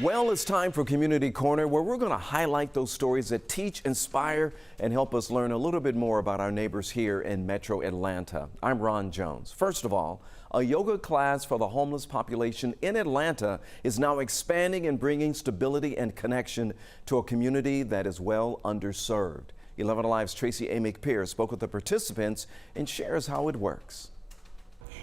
Well, it's time for Community Corner, where we're going to highlight those stories that teach, inspire, and help us learn a little bit more about our neighbors here in Metro Atlanta. I'm Ron Jones. First of all, a yoga class for the homeless population in Atlanta is now expanding and bringing stability and connection to a community that is well underserved. 11 Alive's Tracy A. McPeer spoke with the participants and shares how it works.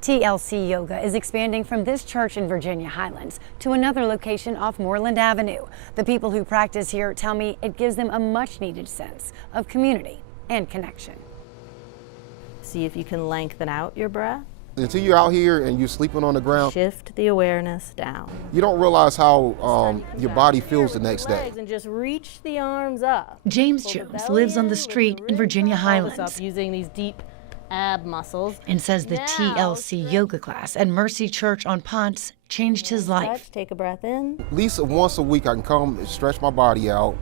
TLC Yoga is expanding from this church in Virginia Highlands to another location off Moreland Avenue. The people who practice here tell me it gives them a much needed sense of community and connection. See if you can lengthen out your breath. Until you're out here and you're sleeping on the ground, Shift the awareness down. you don't realize how your body feels the next day. And just reach the arms up. James Pull the Jones belly lives on the in, street lift the in Virginia ribs up, pelvis Highlands up using these deep ab muscles. and says the Now, TLC Yoga class at Mercy Church on Ponce changed his life. Stretch, take a breath in. At least once a week I can come and stretch my body out.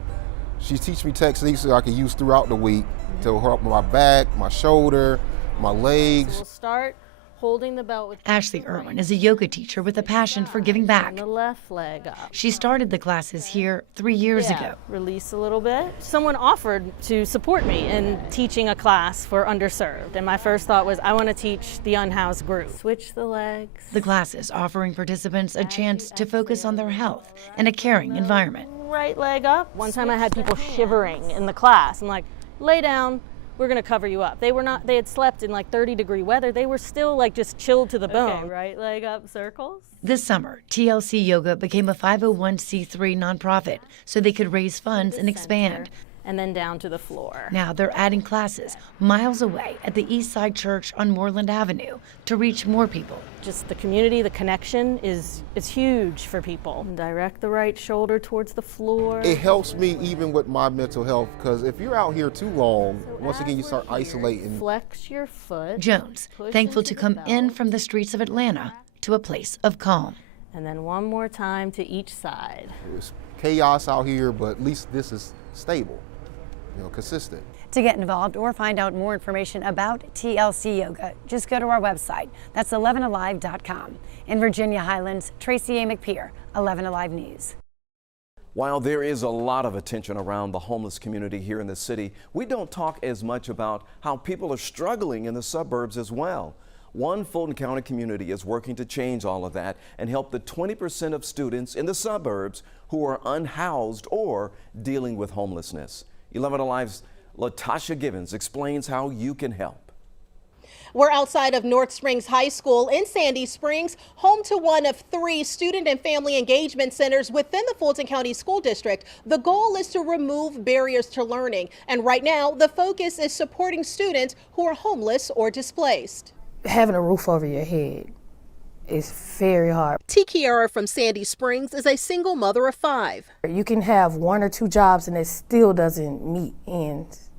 She teaches me techniques that I can use throughout the week to help my back, my shoulder, my legs. We'll start holding the belt with Ashley Irwin is a yoga teacher with a passion for giving back. and the left leg up. She started the classes here 3 years ago. Release a little bit. Someone offered to support me in teaching a class for underserved, and my first thought was I want to teach the unhoused group. Switch the legs. The classes offering participants a chance to focus on their health and a caring environment. Right leg up. One time I had people shivering in the class. I'm like, lay down. We're gonna cover you up. They had slept in like 30-degree weather. They were still like just chilled to the bone. Okay, right leg up, circles. This summer, TLC Yoga became a 501c3 nonprofit so they could raise funds and expand. And then down to the floor. Now they're adding classes miles away at the East Side Church on Moreland Avenue to reach more people. Just the community, the connection is huge for people. Direct the right shoulder towards the floor. It helps me even with my mental health, because if you're out here too long, once again you start isolating. Flex your foot. Jones, thankful to come in from the streets of Atlanta to a place of calm. And then one more time to each side. There's chaos out here, but at least this is stable, consistent. To get involved or find out more information about TLC Yoga, just go to our website. That's 11alive.com. In Virginia Highlands, Tracy A. McPeer, 11 Alive News. While there is a lot of attention around the homeless community here in the city, we don't talk as much about how people are struggling in the suburbs as well. One Fulton County community is working to change all of that and help the 20% of students in the suburbs who are unhoused or dealing with homelessness. 11 Alive's Latasha Givens explains how you can help. We're outside of North Springs High School in Sandy Springs, home to one of 3 student and family engagement centers within the Fulton County School District. The goal is to remove barriers to learning, and right now the focus is supporting students who are homeless or displaced. Having a roof over your head is very hard. Kiara from Sandy Springs is a single mother of 5. You can have 1 or 2 jobs and it still doesn't meet ends.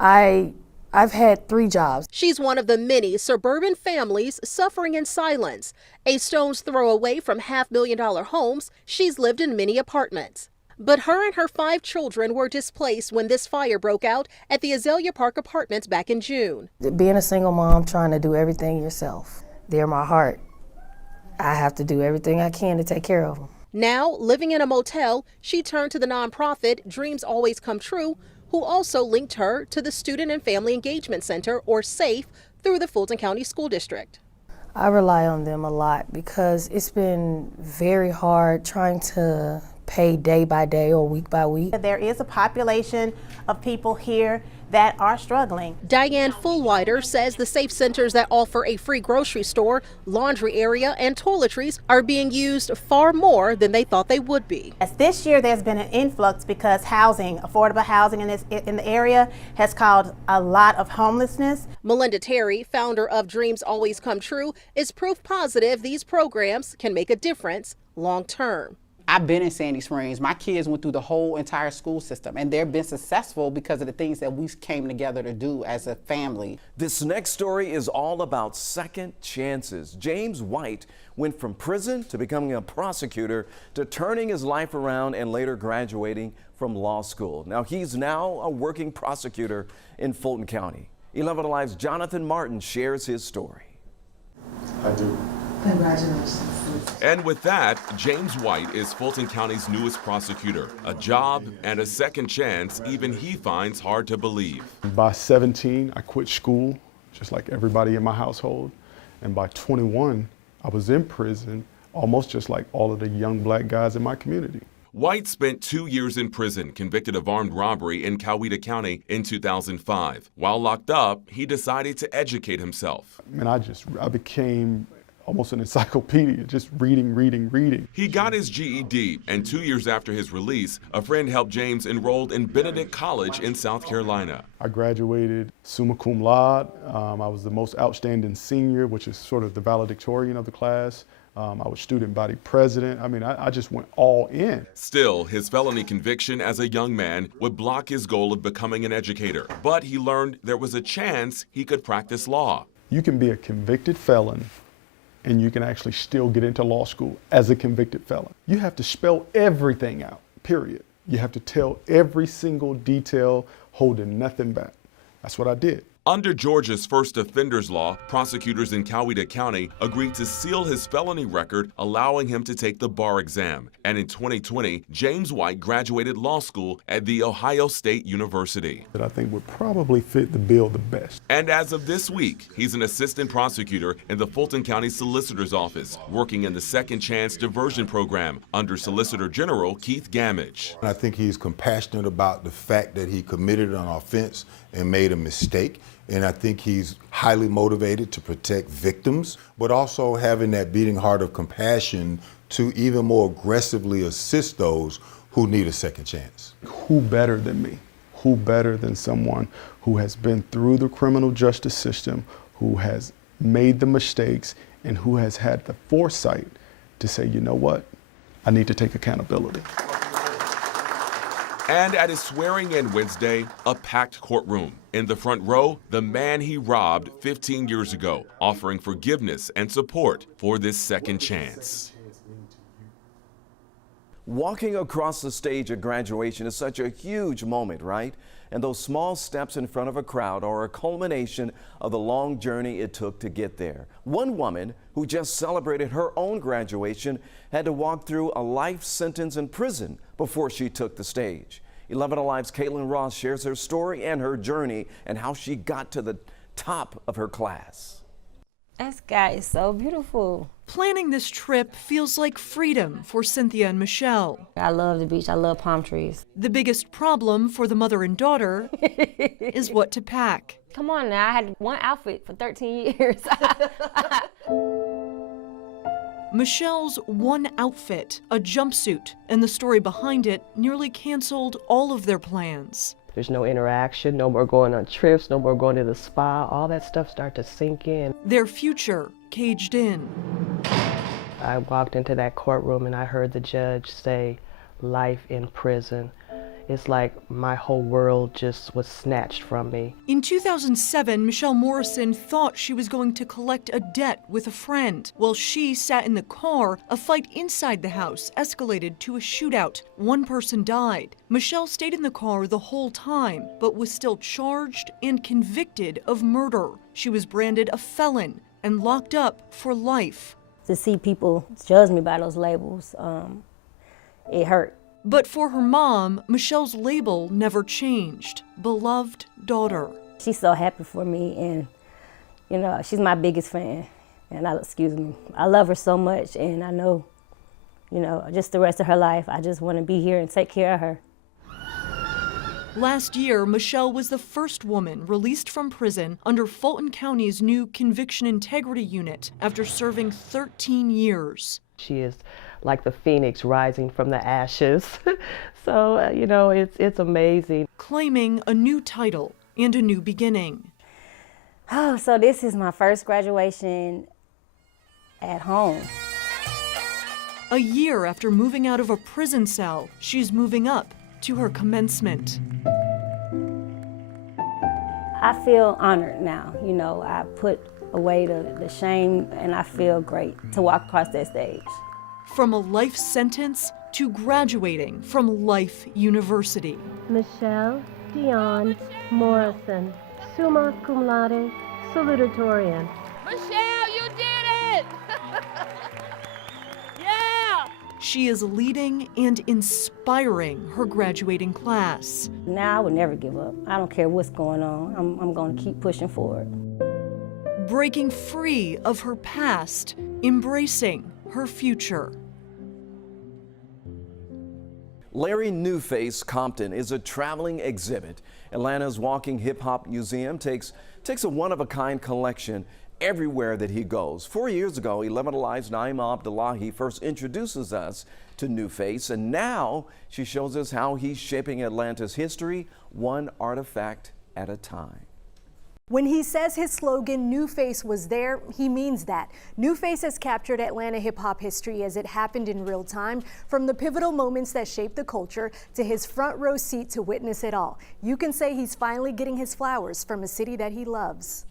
I've had 3 jobs. She's one of the many suburban families suffering in silence. A stone's throw away from $500,000 homes, she's lived in many apartments. But her and her 5 children were displaced when this fire broke out at the Azalea Park apartments back in June. Being a single mom, trying to do everything yourself, they're my heart. I have to do everything I can to take care of them. Now, living in a motel, she turned to the nonprofit Dreams Always Come True, who also linked her to the Student and Family Engagement Center, or SAFE, through the Fulton County School District. I rely on them a lot because it's been very hard trying to pay day by day or week by week. There is a population of people here that are struggling. Diane Fullwider says the SAFE centers that offer a free grocery store, laundry area, and toiletries are being used far more than they thought they would be. As this year there's been an influx because housing, affordable housing in the area has caused a lot of homelessness. Melinda Terry, founder of Dreams Always Come True, is proof positive these programs can make a difference long term. I've been in Sandy Springs. My kids went through the whole entire school system, and they've been successful because of the things that we came together to do as a family. This next story is all about second chances. James White went from prison to becoming a prosecutor to turning his life around and later graduating from law school. Now he's now a working prosecutor in Fulton County. 11 Alive's Jonathan Martin shares his story. I do. Congratulations. And with that, James White is Fulton County's newest prosecutor. A job and a second chance even he finds hard to believe. By 17, I quit school, just like everybody in my household. And by 21, I was in prison, almost just like all of the young black guys in my community. White spent 2 years in prison, convicted of armed robbery in Coweta County in 2005. While locked up, he decided to educate himself. And I became almost an encyclopedia, just reading. He got his GED, and 2 years after his release, a friend helped James enroll in Benedict College in South Carolina. I graduated summa cum laude. I was the most outstanding senior, which is sort of the valedictorian of the class. I was student body president. I mean, I just went all in. Still, his felony conviction as a young man would block his goal of becoming an educator. But he learned there was a chance he could practice law. You can be a convicted felon, and you can actually still get into law school as a convicted felon. You have to spell everything out, period. You have to tell every single detail, holding nothing back. That's what I did. Under Georgia's first offenders law, prosecutors in Coweta County agreed to seal his felony record, allowing him to take the bar exam. And in 2020, James White graduated law school at The Ohio State University. That I think would probably fit the bill the best. And as of this week, he's an assistant prosecutor in the Fulton County Solicitor's Office, working in the Second Chance Diversion Program under Solicitor General Keith Gamage. I think he's compassionate about the fact that he committed an offense and made a mistake. And I think he's highly motivated to protect victims, but also having that beating heart of compassion to even more aggressively assist those who need a second chance. Who better than me? Who better than someone who has been through the criminal justice system, who has made the mistakes, and who has had the foresight to say, you know what, I need to take accountability. And at his swearing-in Wednesday, a packed courtroom. In the front row, the man he robbed 15 years ago, offering forgiveness and support for this second chance. Walking across the stage at graduation is such a huge moment, right? And those small steps in front of a crowd are a culmination of the long journey it took to get there. One woman who just celebrated her own graduation had to walk through a life sentence in prison before she took the stage. 11 Alive's Caitlin Ross shares her story and her journey and how she got to the top of her class. That sky is so beautiful. Planning this trip feels like freedom for Cynthia and Michelle. I love the beach. I love palm trees. The biggest problem for the mother and daughter is what to pack. Come on now, I had one outfit for 13 years. Michelle's one outfit, a jumpsuit, and the story behind it nearly canceled all of their plans. There's no interaction, no more going on trips, no more going to the spa. All that stuff started to sink in. Their future caged in. I walked into that courtroom and I heard the judge say, life in prison. It's like my whole world just was snatched from me. In 2007, Michelle Morrison thought she was going to collect a debt with a friend. While she sat in the car, a fight inside the house escalated to a shootout. One person died. Michelle stayed in the car the whole time, but was still charged and convicted of murder. She was branded a felon and locked up for life. To see people judge me by those labels, it hurt. But for her mom, Michelle's label never changed. Beloved daughter. She's so happy for me, and you know, she's my biggest fan. And I love her so much, and I know, you know, just the rest of her life, I just want to be here and take care of her. Last year, Michelle was the first woman released from prison under Fulton County's new Conviction Integrity Unit after serving 13 years. She is like the phoenix rising from the ashes. So, you know, it's amazing. Claiming a new title and a new beginning. Oh, so this is my first graduation at home. A year after moving out of a prison cell, she's moving up to her commencement. I feel honored now. You know, I put away the shame, and I feel great to walk across that stage. From a life sentence to graduating from Life University. Michelle Dion Morrison, summa cum laude, salutatorian. Michelle, you did it! She is leading and inspiring her graduating class. Now I would never give up. I don't care what's going on. I'm going to keep pushing forward. Breaking free of her past, embracing her future. Larry Newface Compton is a traveling exhibit. Atlanta's walking hip-hop museum takes a one-of-a-kind collection everywhere that he goes. 4 years ago, 11 Alive's Naima Abdullahi first introduces us to Newface, and now she shows us how he's shaping Atlanta's history, one artifact at a time. When he says his slogan, Newface was there, he means that. Newface has captured Atlanta hip-hop history as it happened in real time, from the pivotal moments that shaped the culture to his front row seat to witness it all. You can say he's finally getting his flowers from a city that he loves.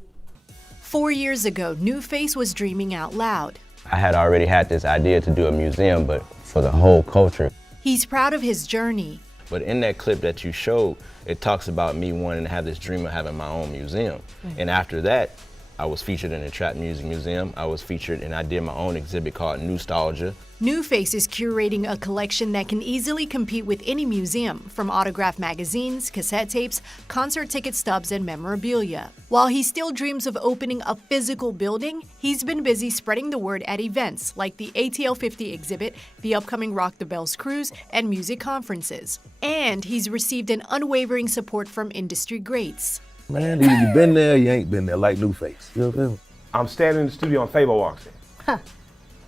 4 years ago, Newface was dreaming out loud. I had already had this idea to do a museum, but for the whole culture. He's proud of his journey. But in that clip that you showed, it talks about me wanting to have this dream of having my own museum. And after that, I was featured in the Trap Music Museum. I was featured and I did my own exhibit called Nostalgia. Newface is curating a collection that can easily compete with any museum, from autographed magazines, cassette tapes, concert ticket stubs, and memorabilia. While he still dreams of opening a physical building, he's been busy spreading the word at events like the ATL 50 exhibit, the upcoming Rock the Bells cruise, and music conferences. And he's received an unwavering support from industry greats. Man, either you been there or you ain't been there, like Newface. You know what I mean? I'm standing in the studio on Fable walks in.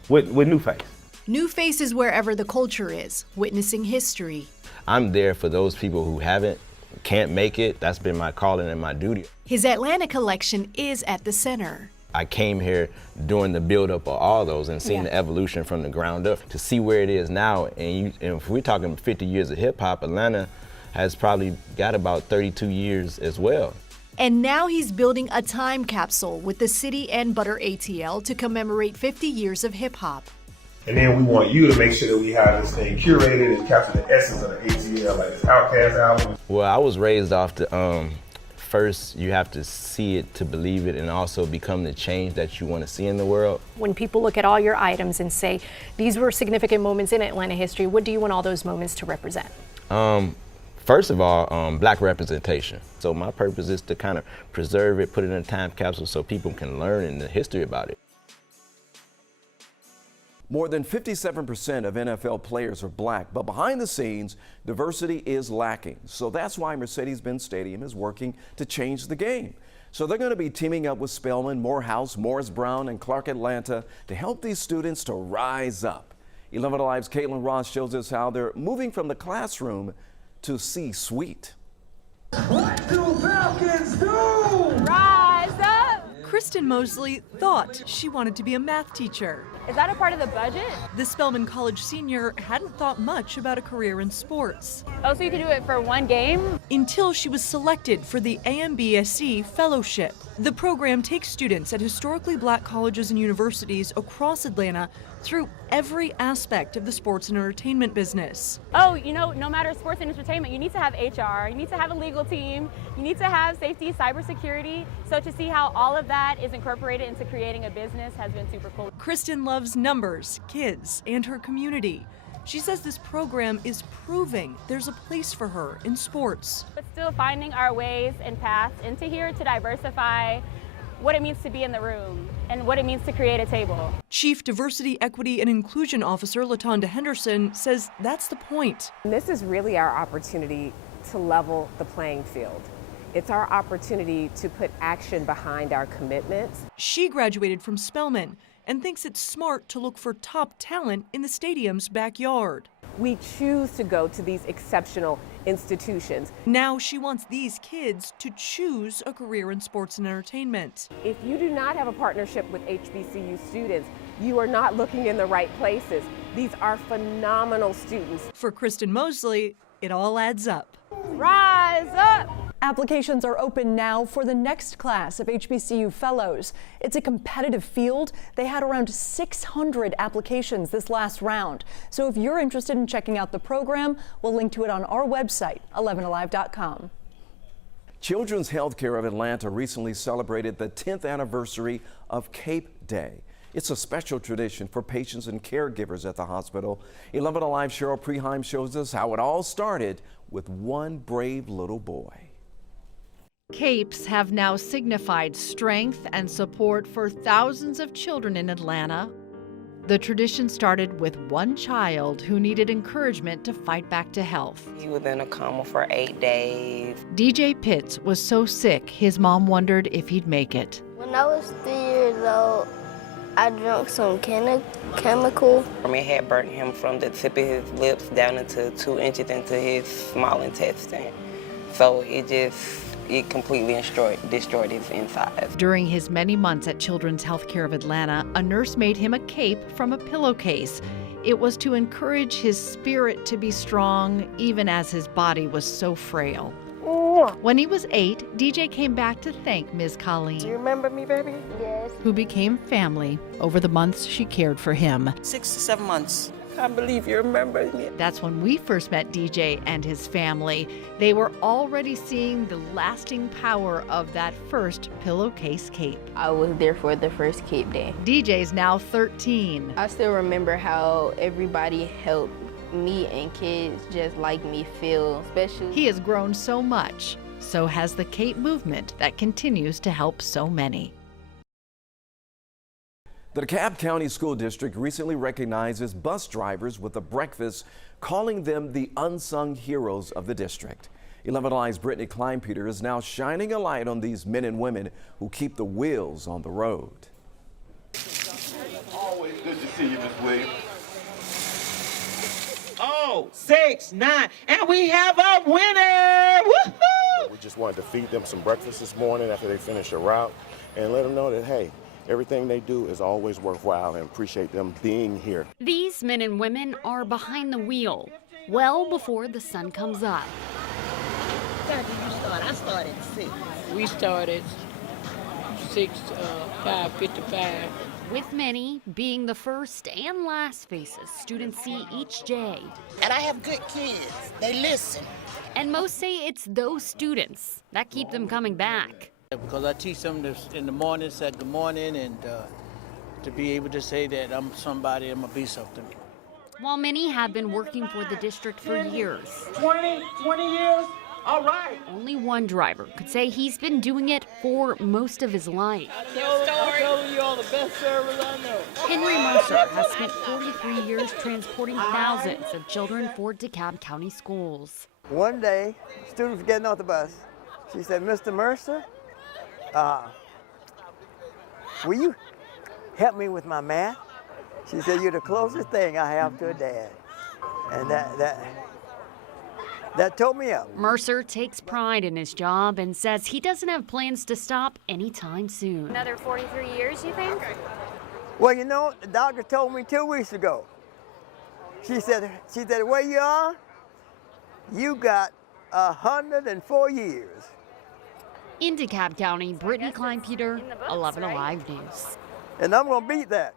With Newface. Newface is wherever the culture is, witnessing history. I'm there for those people who can't make it. That's been my calling and my duty. His Atlanta collection is at the center. I came here during the buildup of all those and seeing the evolution from the ground up to see where it is now. And if we're talking 50 years of hip hop, Atlanta has probably got about 32 years as well. And now he's building a time capsule with the city and Butter ATL to commemorate 50 years of hip hop. And then we want you to make sure that we have this thing curated and capture the essence of the ATL, like this Outkast album. Well, I was raised off the, first you have to see it to believe it and also become the change that you want to see in the world. When people look at all your items and say, these were significant moments in Atlanta history, what do you want all those moments to represent? First of all, black representation. So my purpose is to kind of preserve it, put it in a time capsule so people can learn in the history about it. More than 57% of NFL players are black, but behind the scenes, diversity is lacking. So that's why Mercedes-Benz Stadium is working to change the game. So they're going to be teaming up with Spelman, Morehouse, Morris Brown, and Clark Atlanta to help these students to rise up. 11 Alive's Caitlin Ross shows us how they're moving from the classroom to C-suite. What do Falcons do? Rise up! Kristen Mosley thought she wanted to be a math teacher. Is that a part of the budget? The Spelman College senior hadn't thought much about a career in sports. Oh, so you could do it for one game? Until she was selected for the AMBSC Fellowship. The program takes students at historically black colleges and universities across Atlanta through every aspect of the sports and entertainment business. Oh, you know, no matter sports and entertainment, you need to have HR, you need to have a legal team, you need to have safety, cybersecurity. So to see how all of that is incorporated into creating a business has been super cool. Kristen loves numbers, kids, and her community. She says this program is proving there's a place for her in sports. But still finding our ways and paths into here to diversify what it means to be in the room and what it means to create a table. Chief Diversity, Equity, and Inclusion Officer LaTonda Henderson says that's the point. This is really our opportunity to level the playing field. It's our opportunity to put action behind our commitments. She graduated from Spelman and thinks it's smart to look for top talent in the stadium's backyard. We choose to go to these exceptional institutions. Now she wants these kids to choose a career in sports and entertainment. If you do not have a partnership with HBCU students, you are not looking in the right places. These are phenomenal students. For Kristen Mosley, it all adds up. Rise up! Applications are open now for the next class of HBCU Fellows. It's a competitive field. They had around 600 applications this last round. So if you're interested in checking out the program, we'll link to it on our website, 11alive.com. Children's Healthcare of Atlanta recently celebrated the 10th anniversary of Cape Day. It's a special tradition for patients and caregivers at the hospital. 11 Alive Cheryl Preheim shows us how it all started with one brave little boy. Capes have now signified strength and support for thousands of children in Atlanta. The tradition started with one child who needed encouragement to fight back to health. He was in a coma for 8 days. DJ Pitts was so sick, his mom wondered if he'd make it. When I was 3 years old, I drank some chemical. It had burnt him from the tip of his lips down into 2 inches into his small intestine. So it completely destroyed his insides. During his many months at Children's Healthcare of Atlanta, a nurse made him a cape from a pillowcase. It was to encourage his spirit to be strong, even as his body was so frail. When he was 8, DJ came back to thank Ms. Colleen. Do you remember me, baby? Yes. Who became family over the months she cared for him. 6 to 7 months. I can't believe you remember me. That's when we first met DJ and his family. They were already seeing the lasting power of that first pillowcase cape. I was there for the first Cape Day. DJ's now 13. I still remember how everybody helped me and kids just like me feel special. He has grown so much. So has the Cape movement that continues to help so many. The DeKalb County School District recently recognizes bus drivers with a breakfast, calling them the unsung heroes of the district. 11 Alive's Brittany Kleinpeter is now shining a light on these men and women who keep the wheels on the road. Always good to see you, Miss Williams. 6, 9, and we have a winner! Woohoo! We just wanted to feed them some breakfast this morning after they finish their route and let them know that, hey, everything they do is always worthwhile and appreciate them being here. These men and women are behind the wheel, well before the sun comes up. When did you start? I started at 6. We started 5:55. With many being the first and last faces students see each day. And I have good kids. They listen. And most say it's those students that keep them coming back. Because I teach them this in the morning, say good morning, and to be able to say that I'm somebody, I'm gonna be something. While many have been working for the district for years. 20 years? All right. Only one driver could say he's been doing it for most of his life. I'm telling you all the best service I know. Henry Mercer has spent 43 years transporting thousands of children for DeKalb County schools. One day, students were getting off the bus. She said, Mr. Mercer, will you help me with my math? She said, you're the closest thing I have to a dad. And that tore me up. Mercer takes pride in his job and says he doesn't have plans to stop anytime soon. Another 43 years, you think? Well, you know, the doctor told me 2 weeks ago. She said, the way you are, you got 104 years. In DeKalb County, Brittany Kleinpeter, 11 Alive News. And I'm gonna beat that.